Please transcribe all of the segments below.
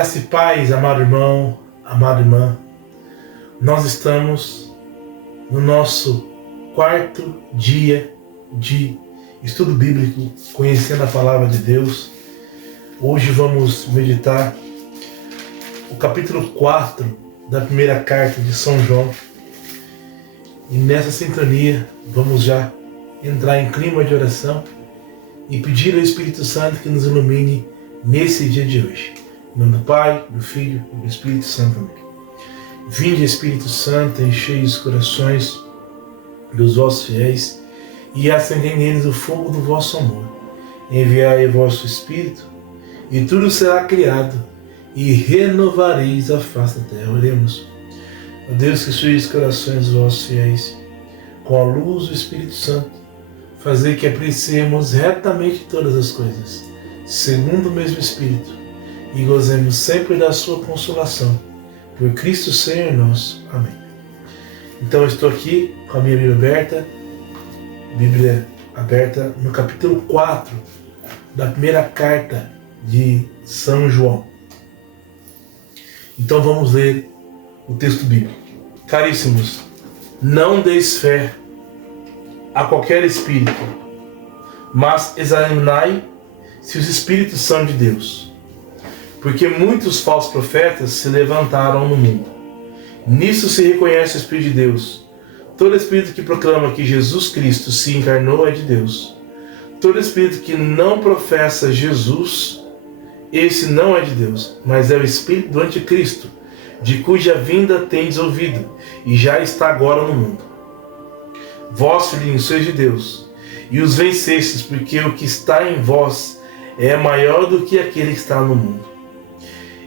Graça e paz, amado irmão, amada irmã. Nós estamos no nosso quarto dia de estudo bíblico, conhecendo a palavra de Deus. Hoje vamos meditar o capítulo 4 da primeira carta de São João. E nessa sintonia vamos já entrar em clima de oração e pedir ao Espírito Santo que nos ilumine nesse dia de hoje. Em nome do Pai, do Filho e do Espírito Santo. Amém. Vinde, Espírito Santo, enchei os corações dos vossos fiéis e acendei neles o fogo do vosso amor. Enviai o vosso Espírito e tudo será criado e renovareis a face da terra. Oremos. Ó Deus, que enchei os corações dos vossos fiéis com a luz do Espírito Santo, fazer que apreciemos retamente todas as coisas, segundo o mesmo Espírito, e gozemos sempre da sua consolação. Por Cristo Senhor nosso. Amém. Então eu estou aqui com a minha Bíblia aberta no capítulo 4 da primeira carta de São João. Então vamos ler o texto bíblico. Caríssimos, não deis fé a qualquer espírito, mas examinai se os espíritos são de Deus. Porque muitos falsos profetas se levantaram no mundo. Nisso se reconhece o Espírito de Deus. Todo espírito que proclama que Jesus Cristo se encarnou é de Deus. Todo espírito que não professa Jesus, esse não é de Deus, mas é o espírito do anticristo, de cuja vinda tendes ouvido, e já está agora no mundo. Vós, filhinhos, sois de Deus, e os vencestes, porque o que está em vós é maior do que aquele que está no mundo.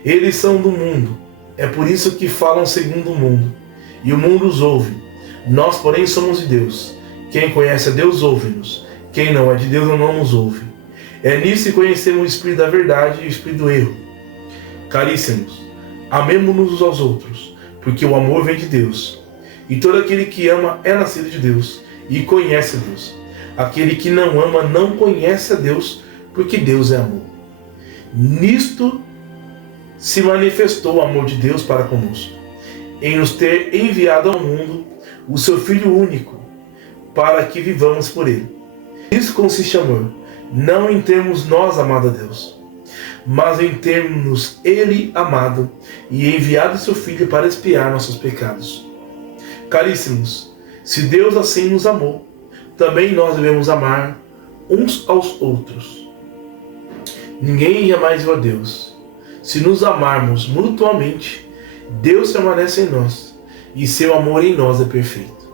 Eles são do mundo, é por isso que falam segundo o mundo, e o mundo os ouve. Nós, porém, somos de Deus. Quem conhece a Deus, ouve-nos. Quem não é de Deus, não nos ouve. É nisso que conhecemos o Espírito da verdade e o Espírito do erro. Caríssimos, amemo-nos uns aos outros, porque o amor vem de Deus. E todo aquele que ama é nascido de Deus e conhece a Deus. Aquele que não ama não conhece a Deus, porque Deus é amor. Nisto se manifestou o amor de Deus para conosco, em nos ter enviado ao mundo o seu Filho único, para que vivamos por ele. Isso consiste amor, não em termos nós amado a Deus, mas em termos ele amado e enviado seu Filho para expiar nossos pecados. Caríssimos, se Deus assim nos amou, também nós devemos amar uns aos outros. Ninguém jamais viu a Deus. Se nos amarmos mutuamente, Deus permanece em nós, e seu amor em nós é perfeito.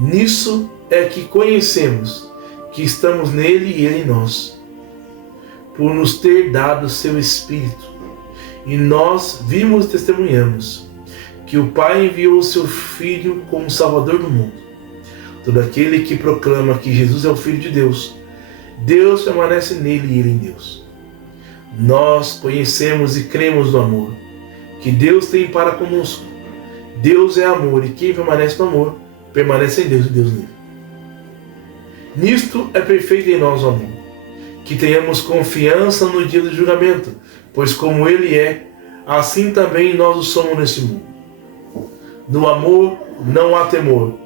Nisso é que conhecemos que estamos nele e ele em nós, por nos ter dado seu Espírito. E nós vimos e testemunhamos que o Pai enviou o seu Filho como Salvador do mundo. Todo aquele que proclama que Jesus é o Filho de Deus, Deus permanece nele e ele em Deus. Nós conhecemos e cremos no amor que Deus tem para conosco. Deus é amor, e quem permanece no amor, permanece em Deus e Deus nele. Nisto é perfeito em nós o amor, que tenhamos confiança no dia do julgamento, pois como ele é, assim também nós o somos neste mundo. No amor não há temor.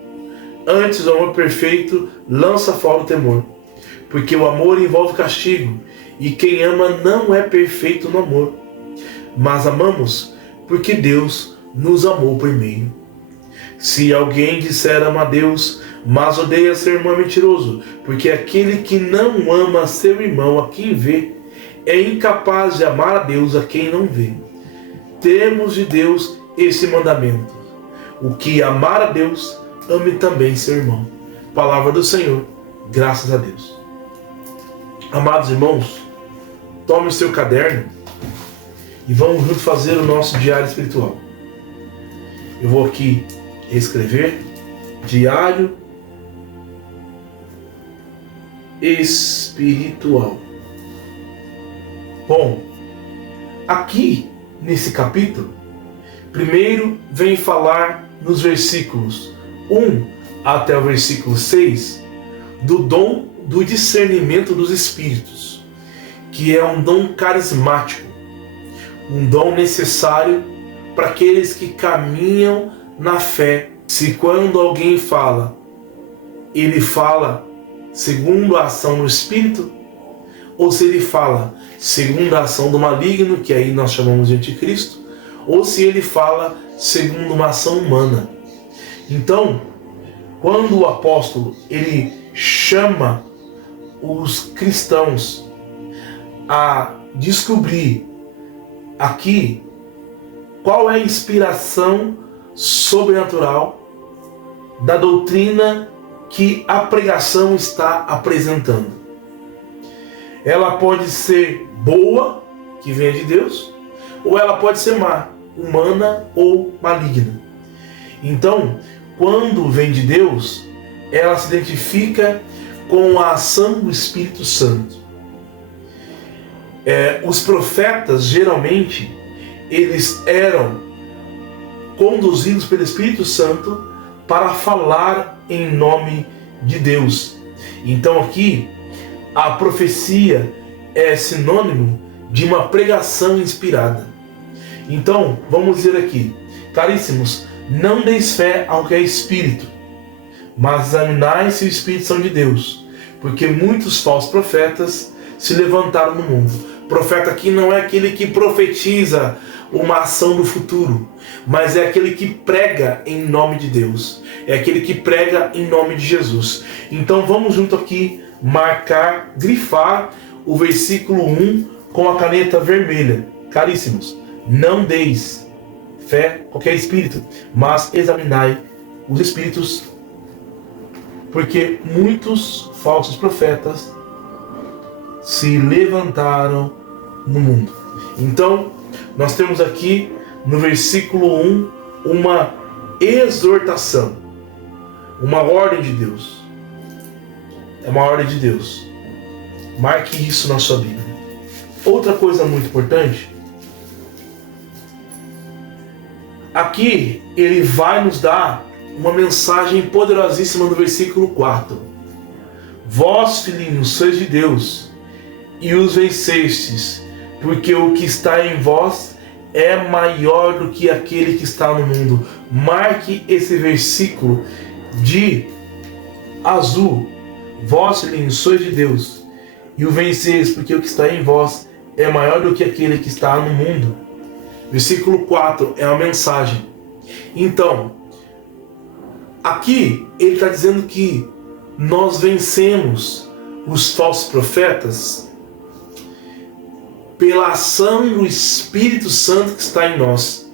Antes, o amor perfeito lança fora o temor, porque o amor envolve castigo, e quem ama não é perfeito no amor. Mas amamos porque Deus nos amou primeiro. Se alguém disser ama a Deus, mas odeia seu irmão, é mentiroso, porque aquele que não ama seu irmão a quem vê, é incapaz de amar a Deus a quem não vê. Temos de Deus esse mandamento: o que amar a Deus, ame também seu irmão. Palavra do Senhor, graças a Deus. Amados irmãos, tome o seu caderno e vamos juntos fazer o nosso diário espiritual. Eu vou aqui escrever diário espiritual. Bom, aqui nesse capítulo, primeiro vem falar nos versículos 1 até o versículo 6 do dom do discernimento dos espíritos, que é um dom carismático. um dom necessário para aqueles que caminham na fé. Se quando alguém fala, ele fala segundo a ação do Espírito, ou se ele fala segundo a ação do maligno, que aí nós chamamos de anticristo, ou se ele fala segundo uma ação humana. Então, quando o apóstolo ele chama os cristãos a descobrir aqui qual é a inspiração sobrenatural da doutrina que a pregação está apresentando. Ela pode ser boa, que vem de Deus, ou ela pode ser má, humana ou maligna. Então, quando vem de Deus, ela se identifica com a ação do Espírito Santo. Os profetas, geralmente, eles eram conduzidos pelo Espírito Santo para falar em nome de Deus. Então aqui, a profecia é sinônimo de uma pregação inspirada. Então, vamos dizer aqui, caríssimos, não deis fé ao que é espírito, mas examinai se os espíritos são de Deus, porque muitos falsos profetas se levantaram no mundo. Profeta aqui não é aquele que profetiza uma ação do futuro, mas é aquele que prega em nome de Deus, é aquele que prega em nome de Jesus. Então vamos junto aqui marcar, grifar o versículo 1 com a caneta vermelha. Caríssimos, não deis fé a qualquer espírito, mas examinai os espíritos, porque muitos falsos profetas se levantaram no mundo. Então, nós temos aqui no versículo 1 uma exortação, uma ordem de Deus. É uma ordem de Deus. Marque isso na sua Bíblia. Outra coisa muito importante, aqui ele vai nos dar uma mensagem poderosíssima no versículo 4. Vós, filhinhos, sois de Deus, e os vencestes, porque o que está em vós é maior do que aquele que está no mundo. Marque esse versículo de azul. Vós, filhinhos, sois de Deus, e o venceis, porque o que está em vós é maior do que aquele que está no mundo. Versículo 4 é a mensagem. Então, aqui ele está dizendo que nós vencemos os falsos profetas pela ação do Espírito Santo que está em nós.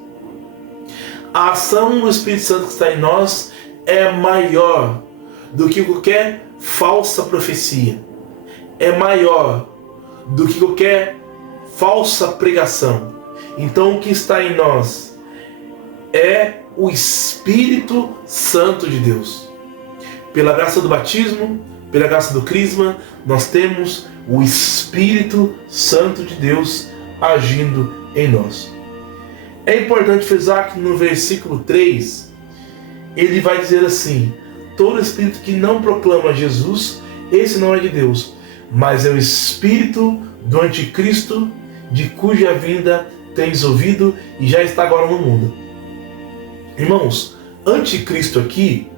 A ação do Espírito Santo que está em nós é maior do que qualquer falsa profecia. É maior do que qualquer falsa pregação. Então o que está em nós é o Espírito Santo de Deus. Pela graça do batismo, pela graça do crisma, nós temos o Espírito Santo de Deus agindo em nós. É importante frisar que no versículo 3, ele vai dizer assim: todo espírito que não proclama Jesus, esse não é de Deus, mas é o espírito do anticristo, de cuja vinda tens ouvido e já está agora no mundo. Irmãos, anticristo aqui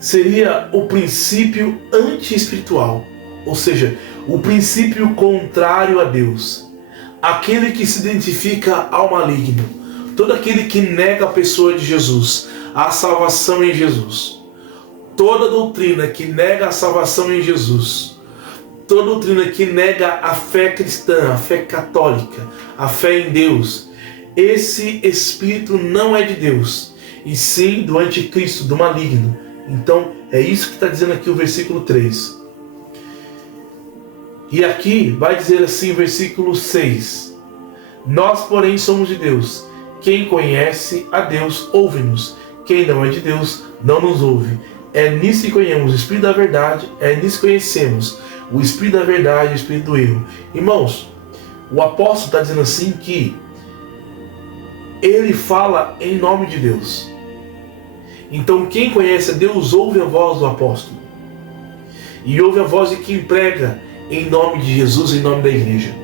seria o princípio anti-espiritual, ou seja, o princípio contrário a Deus, aquele que se identifica ao maligno, todo aquele que nega a pessoa de Jesus, a salvação em Jesus. Toda doutrina que nega a salvação em Jesus, toda doutrina que nega a fé cristã, a fé católica, a fé em Deus, esse espírito não é de Deus, e sim do anticristo, do maligno. Então é isso que está dizendo aqui o versículo 3. E aqui vai dizer assim o versículo 6: nós, porém, somos de Deus. Quem conhece a Deus, ouve-nos. Quem não é de Deus, não nos ouve. É nisso que conhecemos o Espírito da verdade, é nisso que conhecemos o Espírito da verdade e o Espírito do erro. Irmãos, o apóstolo está dizendo assim que ele fala em nome de Deus. Então quem conhece a Deus ouve a voz do apóstolo. E ouve a voz de quem prega em nome de Jesus, em nome da igreja.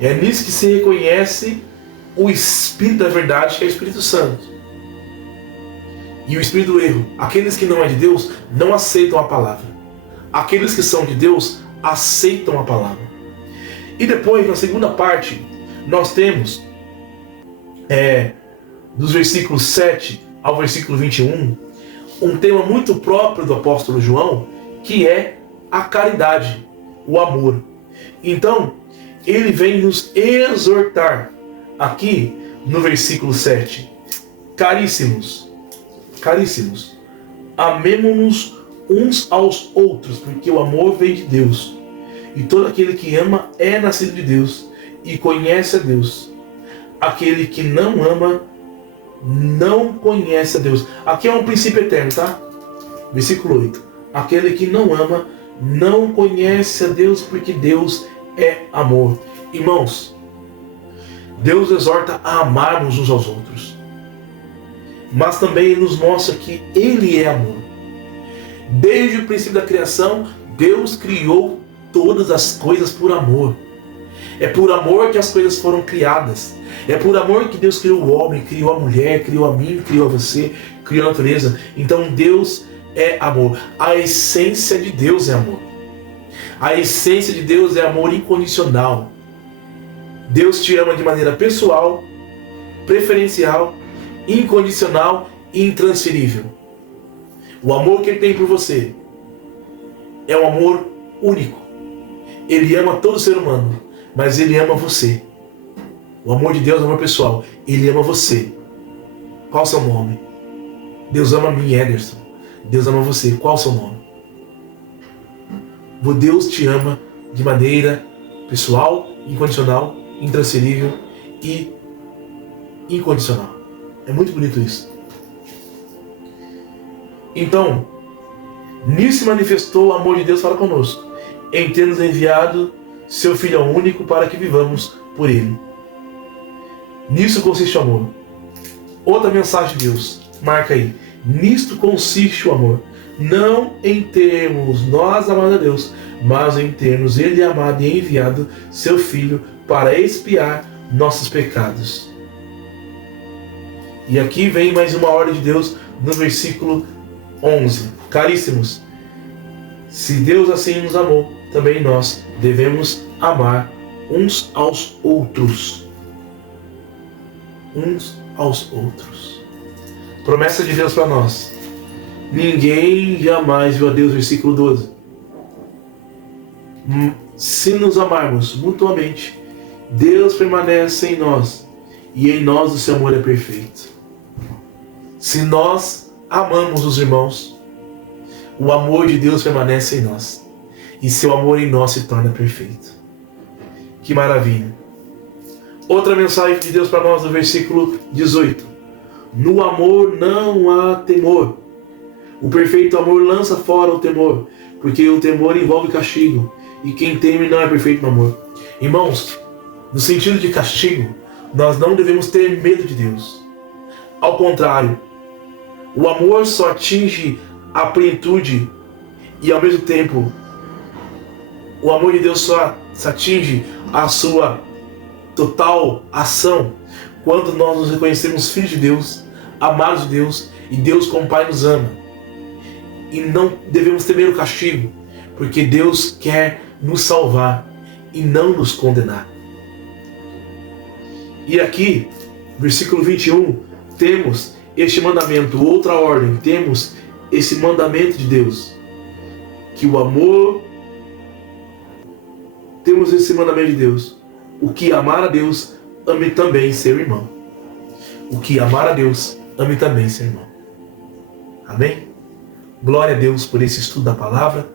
É nisso que se reconhece o Espírito da verdade, que é o Espírito Santo. E o Espírito do erro. Aqueles que não é de Deus não aceitam a palavra. Aqueles que são de Deus aceitam a palavra. E depois, na segunda parte, nós temos dos versículos 7 ao versículo 21, um tema muito próprio do apóstolo João, que é a caridade, o amor. Então, ele vem nos exortar aqui no versículo 7. Caríssimos, amemo-nos uns aos outros, porque o amor vem de Deus. E todo aquele que ama é nascido de Deus e conhece a Deus. Aquele que não ama não conhece a Deus. Aqui é um princípio eterno, tá? Versículo 8. Aquele que não ama não conhece a Deus, porque Deus é amor. Irmãos, Deus exorta a amarmos uns aos outros. Mas também Ele nos mostra que Ele é amor. Desde o princípio da criação, Deus criou todas as coisas por amor. É por amor que as coisas foram criadas. É por amor que Deus criou o homem, criou a mulher, criou a mim, criou a você, criou a natureza. Então Deus é amor. A essência de Deus é amor. A essência de Deus é amor incondicional. Deus te ama de maneira pessoal, preferencial, incondicional e intransferível. O amor que Ele tem por você é um amor único. Ele ama todo ser humano, mas Ele ama você. O amor de Deus é amor pessoal. Ele ama você. Qual o seu nome? Deus ama a mim, Ederson. Deus ama você. Qual o seu nome? Deus te ama de maneira pessoal, incondicional, intransferível e incondicional. É muito bonito isso. Então, nisso se manifestou o amor de Deus para conosco, em ter nos enviado seu Filho único para que vivamos por Ele. Nisso consiste o amor. Outra mensagem de Deus, marca aí. Nisto consiste o amor. Não em termos nós amado a Deus, mas em termos Ele amado e enviado seu Filho para expiar nossos pecados. E aqui vem mais uma ordem de Deus no versículo 11. Caríssimos, se Deus assim nos amou, também nós devemos amar uns aos outros. Uns aos outros. Promessa de Deus para nós. Ninguém jamais viu a Deus, versículo 12. Se nos amarmos mutuamente, Deus permanece em nós, e em nós o seu amor é perfeito. Se nós amamos os irmãos, o amor de Deus permanece em nós, e seu amor em nós se torna perfeito. Que maravilha! Outra mensagem de Deus para nós no versículo 18. No amor não há temor. O perfeito amor lança fora o temor, porque o temor envolve castigo, e quem teme não é perfeito no amor. Irmãos, no sentido de castigo, nós não devemos ter medo de Deus. Ao contrário, o amor só atinge a plenitude e ao mesmo tempo o amor de Deus só atinge a sua total ação quando nós nos reconhecemos filhos de Deus, amados de Deus, e Deus como Pai nos ama. E não devemos temer o castigo, porque Deus quer nos salvar e não nos condenar. E aqui, versículo 21, temos este mandamento, outra ordem, temos esse mandamento de Deus, que o amor, temos esse mandamento de Deus, o que amar a Deus, ame também seu irmão. O que amar a Deus, ame também seu irmão. Amém? Glória a Deus por esse estudo da palavra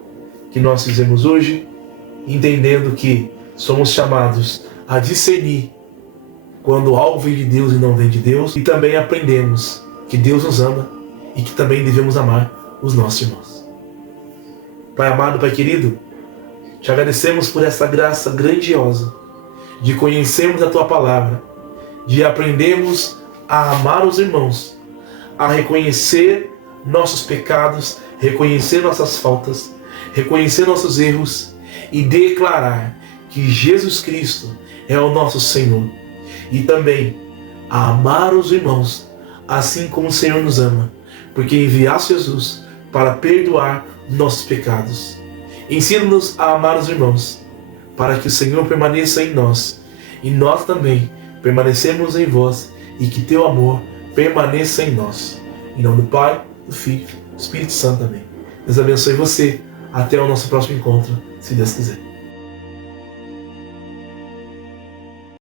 que nós fizemos hoje, entendendo que somos chamados a discernir quando algo vem de Deus e não vem de Deus, e também aprendemos que Deus nos ama e que também devemos amar os nossos irmãos. Pai amado, Pai querido, te agradecemos por essa graça grandiosa de conhecermos a Tua palavra, de aprendermos a amar os irmãos, a reconhecer nossos pecados, reconhecer nossas faltas, reconhecer nossos erros e declarar que Jesus Cristo é o nosso Senhor. E também a amar os irmãos, assim como o Senhor nos ama, porque enviaste Jesus para perdoar nossos pecados. Ensina-nos a amar os irmãos, para que o Senhor permaneça em nós, e nós também permanecemos em vós, e que teu amor permaneça em nós. Em nome do Pai, do Filho, do Espírito Santo. Amém. Deus abençoe você. Até o nosso próximo encontro, se Deus quiser.